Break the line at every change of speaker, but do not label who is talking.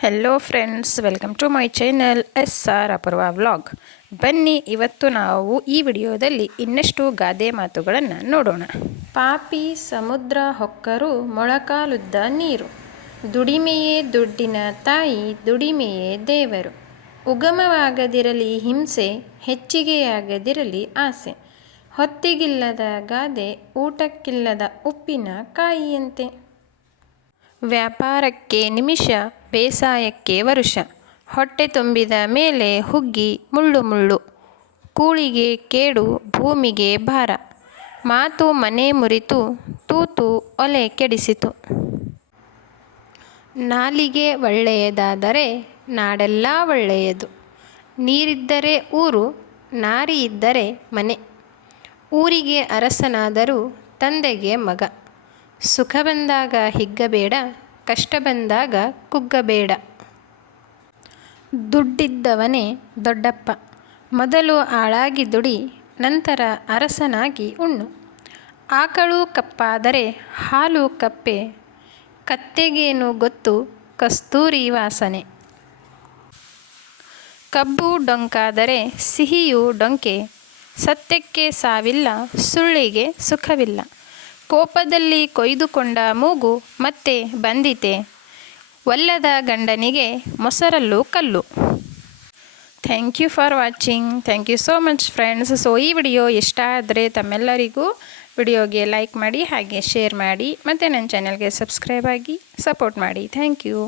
Hello friends welcome to my channel S R Apoorva vlog ಬನ್ನಿ, ಇವತ್ತು ನಾವು ಈ ವಿಡಿಯೋದಲ್ಲಿ ಇನ್ನಷ್ಟು ಗಾದೆ ಮಾತುಗಳನ್ನು ನೋಡೋಣ. ಪಾಪಿ, ಸಮುದ್ರ, ಹೊಕ್ಕರು, ಮೊಳಕಾಲುದ್ದ ನೀರು. ದುಡಿಮೆಯೇ ದುಡ್ಡಿನ ತಾಯಿ, ದುಡಿಮೆಯೇ ದೇವರು. ಉಗಮವಾಗದಿರಲಿ ಹಿಂಸೆ, ಹೆಚ್ಚಿಗೆಯಾಗದಿರಲಿ ಆಸೆ. ಹೊತ್ತಿಗಿಲ್ಲದ ಗಾದೆ, ಊಟಕ್ಕಿಲ್ಲದ ಉಪ್ಪಿನ ಕಾಯಿಯಂತೆ. ವ್ಯಾಪಾರಕ್ಕೆ ನಿಮಿಷ, ಬೇಸಾಯಕ್ಕೆ ವರುಷ. ಹೊಟ್ಟೆ ತುಂಬಿದ ಮೇಲೆ ಹುಗ್ಗಿ ಮುಳ್ಳು ಮುಳ್ಳು. ಕೂಳಿಗೆ ಕೇಡು, ಭೂಮಿಗೆ ಭಾರ. ಮಾತು ಮನೆ ಮುರಿತು, ತೂತು ಒಲೆ ಕೆಡಿಸಿತು. ನಾಲಿಗೆ ಒಳ್ಳೆಯದಾದರೆ ನಾಡೆಲ್ಲ ಒಳ್ಳೆಯದು. ನೀರಿದ್ದರೆ ಊರು ನಾರಿ ಇದ್ದರೆ ಮನೆ. ಊರಿಗೆ ಅರಸನಾದರೂ ತಂದೆಗೆ ಮಗ. ಸುಖ ಬಂದಾಗ ಹಿಗ್ಗಬೇಡ ಕಷ್ಟ ಬಂದಾಗ ಕುಗ್ಗಬೇಡ ದುಡ್ಡಿದ್ದವನೇ ದೊಡ್ಡಪ್ಪ. ಮೊದಲು ಆಳಾಗಿ ದುಡಿ, ನಂತರ ಅರಸನಾಗಿ ಉಣ್ಣು. ಆಕಳು ಕಪ್ಪಾದರೆ ಹಾಲು ಕಪ್ಪೆ, ಕತ್ತೆಗೇನು ಗೊತ್ತು ಕಸ್ತೂರಿ ವಾಸನೆ. ಕಬ್ಬು ಡೊಂಕಾದರೆ ಸಿಹಿಯು ಡೊಂಕೆ, ಸತ್ಯಕ್ಕೆ ಸಾವಿಲ್ಲ ಸುಳ್ಳಿಗೆ ಸುಖವಿಲ್ಲ. ಕೋಪದಲ್ಲಿ ಕೊಯ್ದುಕೊಂಡ ಮೂಗು ಮತ್ತೆ ಬಂದಿತೆ. ಒಲ್ಲದ ಗಂಡನಿಗೆ ಮೊಸರಲ್ಲೂ ಕಲ್ಲು. Thank you for watching thank you so much friends so ಈ ವಿಡಿಯೋ ಇಷ್ಟ ಆದರೆ ತಮ್ಮೆಲ್ಲರಿಗೂ ವಿಡಿಯೋಗೆ ಲೈಕ್ ಮಾಡಿ, ಹಾಗೆ ಶೇರ್ ಮಾಡಿ, ಮತ್ತು ನನ್ನ ಚಾನಲ್ಗೆ ಸಬ್ಸ್ಕ್ರೈಬ್ ಆಗಿ ಸಪೋರ್ಟ್ ಮಾಡಿ. Thank you